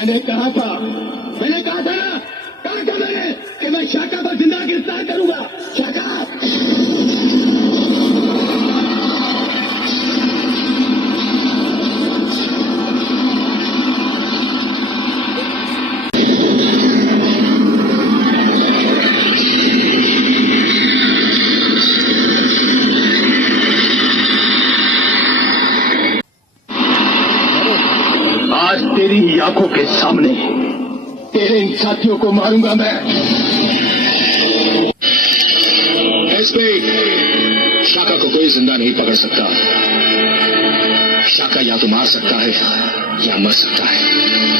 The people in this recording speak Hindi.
मैंने कहा था ना, कहा था मैंने कि मैं शाका को जिंदा गिरफ्तार करूंगा। शाका आज तेरी ही आंखों के सामने तेरे इन साथियों को मारूंगा मैं। एसपी, शाका को कोई जिंदा नहीं पकड़ सकता। शाका या तो मार सकता है या मर सकता है।